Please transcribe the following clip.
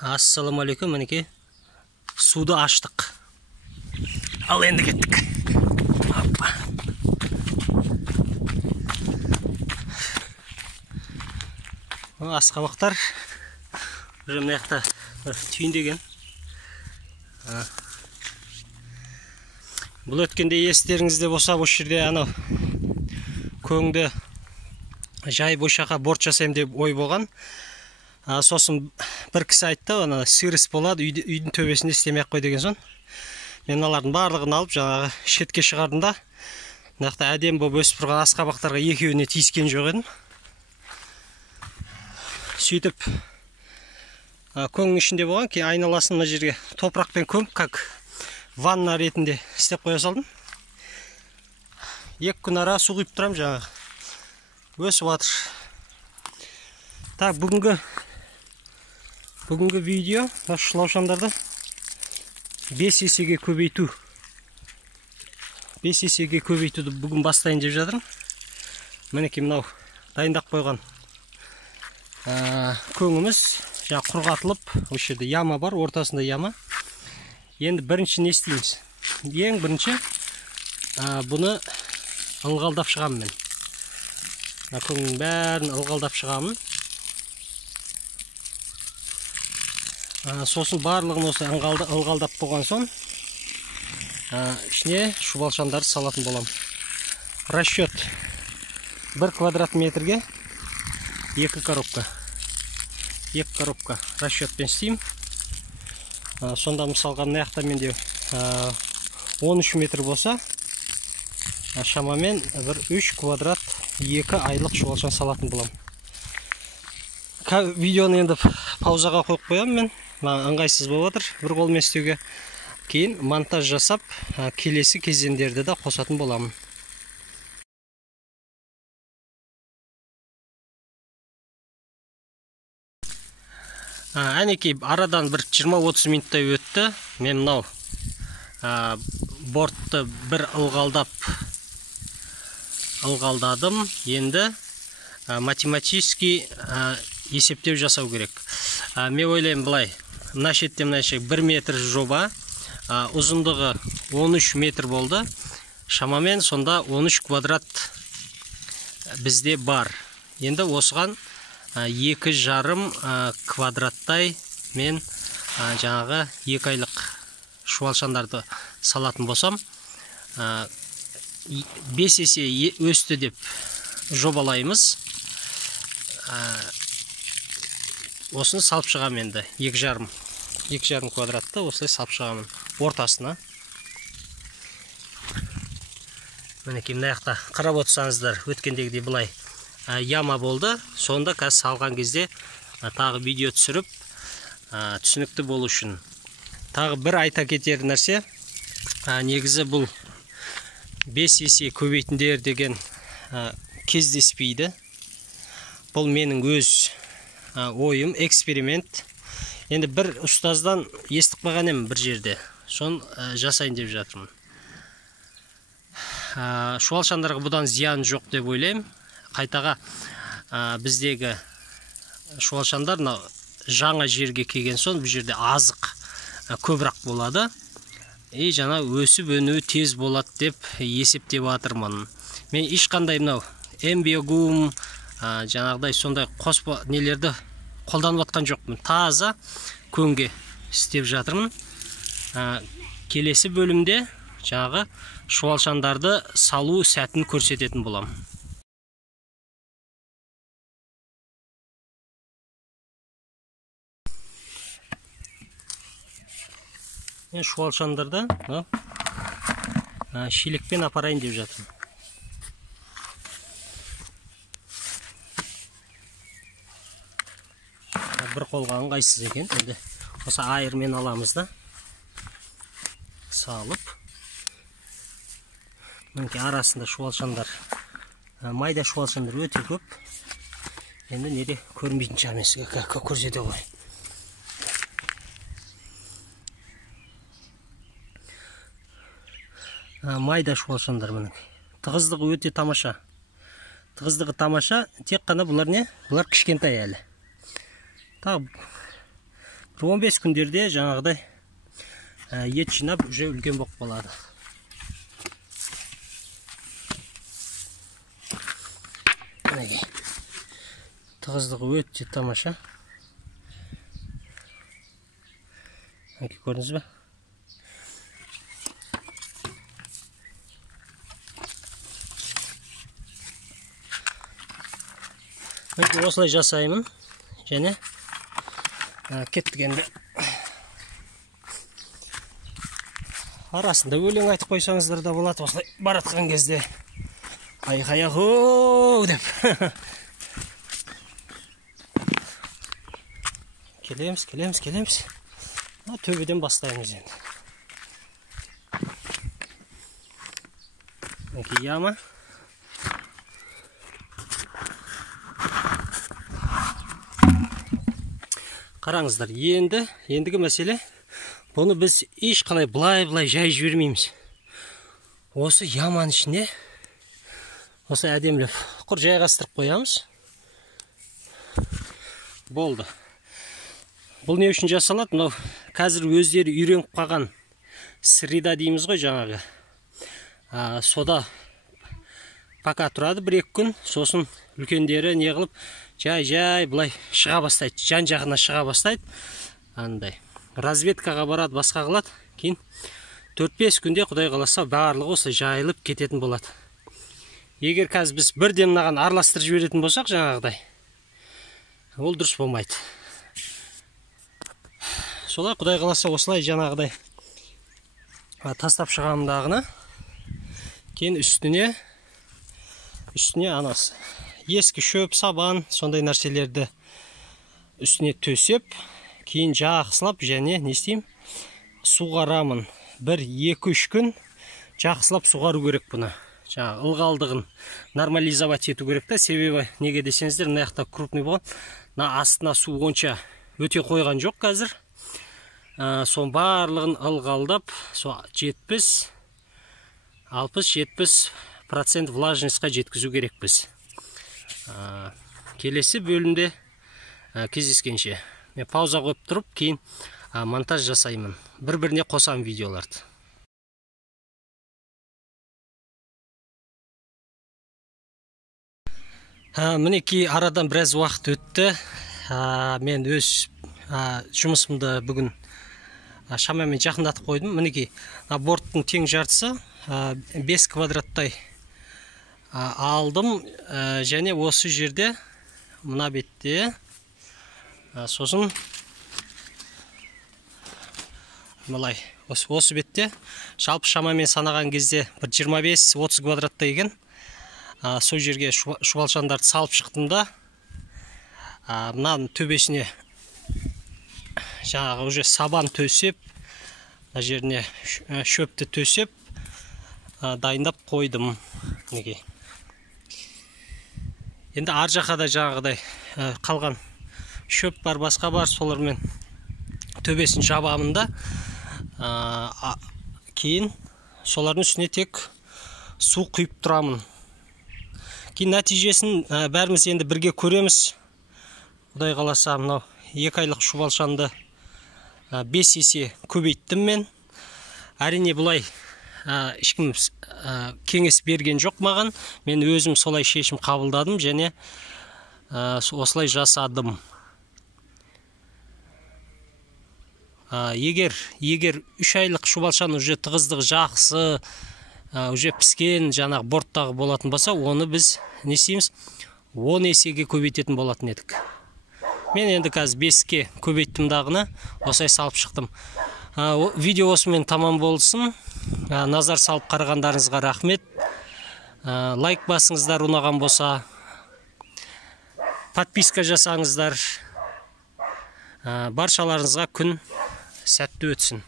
Ассаламу алейкум, мінеке суды аштық. Ал енді кеттік. Апа. Асқабақтар уже мына түйіндеген. Бұл өткенде естеріңізде болса, бұл жерде анау көңді жай бошаға борт жасайым деп ой болған. Сосын бір кісі айтты, ана сырыс болады, үйдің төбесінде істемей-ақ қой деген соң. Мен алардың барлығын алып, жаңағы шетке шығардым да, мына әдем болып өсіп тұрған асқабақтарға екеуіне тиіскен жоқ едім. Сөйтіп көңнің ішінде болған, кейін айналасын мына жерге топырақпен көміп, как ванна ретінде істеп қоя салдым. 2 күн ара су құйып тұрам, жаңағы өсіп жатыр. Так, бүгінгі видео шылаушандарды 5 есеге көбейту. 5 есеге көбейтуді бүгін бастайын деп жатырмын. Мінеке мынау дайындап қойған көңіміз жаңа құрғатылып, осы жерде яма бар, ортасында яма. Енді бірінші не істейміз? Ең бірінші бұны ылғалдап шығамын мен. Көңнің бәрін ылғалдап шығамын. Сосын барлығын осы ылғалдап болған соң ішіне шұбалшандарды салатын болам. Расчет 1 квадрат метрге 2 коробка. 2 коробка расчетпен істеймін. Сонда мысалға мына жақта менде 13 метр болса, шамамен 3 квадрат 2 айлық шұбалшан салатын болам. Видеоны енді паузаға қойып қоямын мен. Ыңғайсыз болып отыр, бір қолмен істеуге. Кейін монтаж жасап, келесі кезеңдерді де қосатын боламын. Әнекей арадан бір 20-30 минуттай өтті. Мен мынау бортты бір ылғалдадым. Енді математически есептеу жасау керек. Мен ойлаймын былай. Мына шетте 1 метр жоба, ұзындығы 13 метр болды. Шамамен сонда 13 квадрат бізде бар. Енді осыған 2,5 квадраттай мен жаңағы 2 айлық шұбалшандарды салатын болсам, 5 есе өсті деп жобалаймыз. Осыны салып шығам енді. 2,5 квадратты осылай салып шығамын ортасына. Мінеке мына жақта қарап отырсаңыздар, өткендегідей былай яма болды. Сонда қазір салған кезде тағы видео түсіріп, түсінікті болу үшін. Тағы бір айта кетер нәрсе, негізі бұл 5 есе көбейтіндер деген кездеспейді. Бұл менің өз ойым, эксперимент. Енді бір ұстаздан естіп қойған едім бір жерде. Сон жасайын деп жатырмын. Шұбалшандарға бұдан зиян жоқ деп ойлаймын. Қайтаға біздегі шұбалшандар жаңа жерге келген соң бұл жерде азық көбірек болады. Жаңа өсіп өнуі тез болады деп есептеп жатырмын. Мен ешқандай мынау эмбиогум жаңағыдай сондай қоспа нелерді қолданып жатқан жоқпын. Таза көңге істеп жатырмын. Келесі бөлімде жаңағы шұбалшандарды салу сәтін көрсететін болам. Мен шұбалшандарды шелекпен апарайын деп жатырмын. Бір қолға ыңғайсыз екен. Осы айырмен аламыз да. Салып. Мінеке арасында шұбалшандар, майда шұбалшандар өте көп. Енді неде көрмейтін шығармын сізге көрсете ғой. Майда шұбалшандар мінеке. Тығыздығы өте тамаша. Тек қана бұлар не? Бұлар кішкентай әлі. 15 күндерде жаңағыдай ет жинап уже үлкен болып қалады. Тығыздығы өте тамаша. Көрдіңіз бе? Осылай жасаймын. Және кеттік енді. Арасында өлең айтып қойсаңыздар да болады. Осылай баратқан кезде айқай-ақ-оу деп. Келеміз. Төбеден бастаймыз енді. Яма. Қараңыздар, ендігі мәселе, бұны біз ешқалай былай жай жібермейміз. Осы яманың ішіне осы әдемілеп құр жайғастырып қоямыз. Болды. Бұл не үшін жасалады? Мынау қазір өздері үйреніп қалған среда дейміз ғой жаңағы. Сода пока тұрады 1-2 күн, сосын үлкендері не қылып жай былай шыға бастайды, жан жағына шыға бастайды. Андай разведкаға барады, басқа қылады. Кейін 4-5 күнде Құдай қаласа барлығы осы жайылып кететін болады. Егер қазір біз бірден мынаған араластырып жіберетін болсақ жаңағыдай, ол дұрыс болмайды. Солай Құдай қаласа осылай жаңағыдай тастап шығамындағына. Кейін үстіне анасы ескі шөп, сабан, сондай нәрселерді үстіне төсеп, кейін жақсылап және не істеймін? Суғарамын. 1-2-3 күн жақсылап суғару керек бұны. Жаңағы ылғалдығын нормализовать ету керек та. Себебі неге десеңіздер, мына жақта крупный болған. Астына су онша өте қойған жоқ қазір. Сон барлығын ылғалдап, 60-70% влажностьқа жеткізу керек біз. Келесі бөлімде кездескенше. Мен пауза қойып тұрып, кейін монтаж жасаймын. Бір-біріне қосам видеоларды. Мінекей арадан біраз уақыт өтті. Мен өз жұмысымды бүгін шамамен жақындатып қойдым. Мінекей борттың тең жартысы 5 квадраттай алдым. Және осы жерде мына бетте сосын мылай осы бетте жалпы шамамен санаған кезде 25-30 квадраттай екен. Сол жерге шұбалшандарды салып шықтымда, мынаның төбесіне жаңағы уже сабан төсеп, жеріне шөпті төсеп дайындап қойдым. Енді ар жаққа да жаңағыдай қалған шөп бар, басқа бар, солармен төбесін жабамында. Кейін солардың үстіне тек су құйып тұрамын. Кейін нәтижесін бәріміз енді бірге көреміз. Құдай қаласа, мынау 2 айлық шұбалшанды 5 есе көбейттім мен. Әрине бұлай ешкім кеңес берген жоқ маған. Мен өзім солай шешім қабылдадым және осылай жасадым. Егер 3 айлық шұбалшан уже тығыздығы жақсы, уже піскен жаңағы борттағы болатын болса, оны біз не істейміз? 10 есеге көбейтетін болатын едік. Мен енді қазір 5-ке көбейттім дағына, осылай салып шықтым. Видео осымен тамам болсын. Назар салып қарағандарыңызға рахмет. Лайк басыңыздар ұнаған болса. Подписка жасаңыздар. Баршаларыңызға күн сәтті өтсін.